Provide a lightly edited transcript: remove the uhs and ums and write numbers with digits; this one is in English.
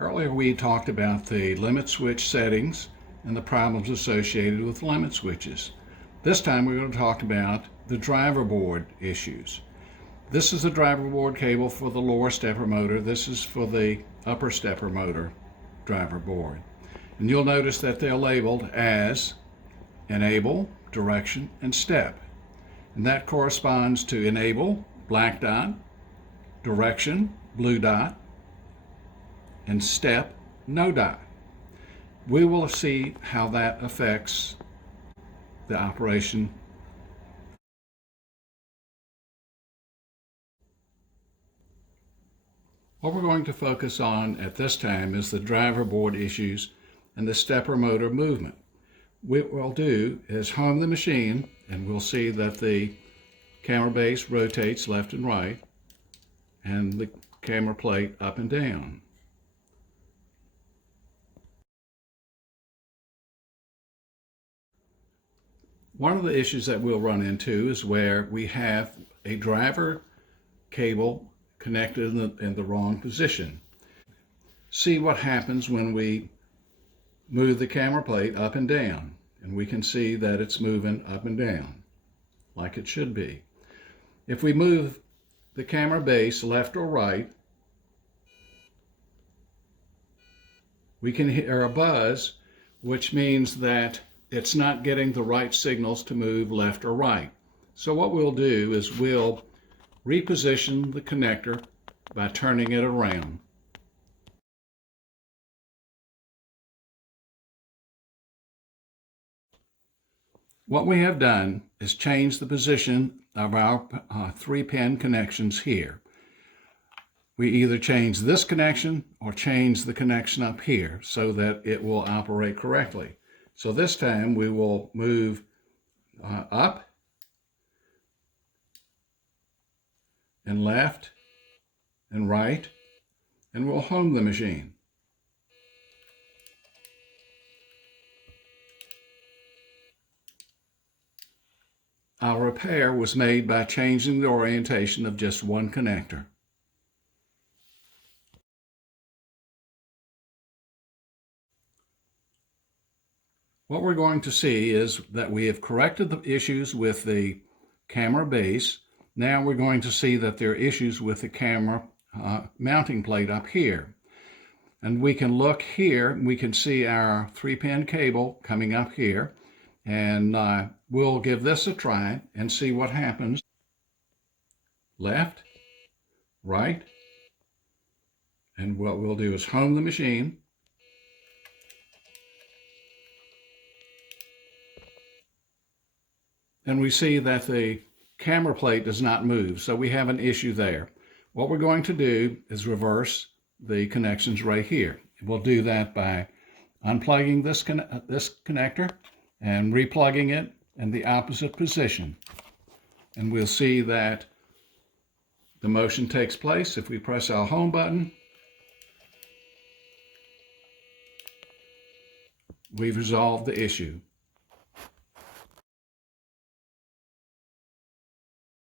Earlier we talked about the limit switch settings and the problems associated with limit switches. This time we're going to talk about the driver board issues. This is the driver board cable for the lower stepper motor. This is for the upper stepper motor driver board. And you'll notice that they're labeled as enable, direction, and step. And that corresponds to enable, black dot, direction, blue dot, and step, no dot. We will see how that affects the operation. What we're going to focus on at this time is the driver board issues and the stepper motor movement. What we'll do is home the machine, and we'll see that the camera base rotates left and right and the camera plate up and down. One of the issues that we'll run into is where we have a driver cable connected in the wrong position. See what happens when we move the camera plate up and down, and we can see that it's moving up and down like it should be. If we move the camera base left or right, we can hear a buzz, which means that it's not getting the right signals to move left or right. So what we'll do is we'll reposition the connector by turning it around. What we have done is change the position of our 3-pin connections here. We either change this connection or change the connection up here so that it will operate correctly. So this time we will move up and left and right, and we'll home the machine. Our repair was made by changing the orientation of just one connector. What we're going to see is that we have corrected the issues with the camera base. Now we're going to see that there are issues with the camera mounting plate up here. And we can look here, we can see our 3-pin cable coming up here. And we'll give this a try and see what happens. Left, right, and what we'll do is home the machine. And we see that the camera plate does not move, so we have an issue there. What we're going to do is reverse the connections right here. We'll do that by unplugging this connector and replugging it in the opposite position. And we'll see that the motion takes place. If we press our home button, we've resolved the issue.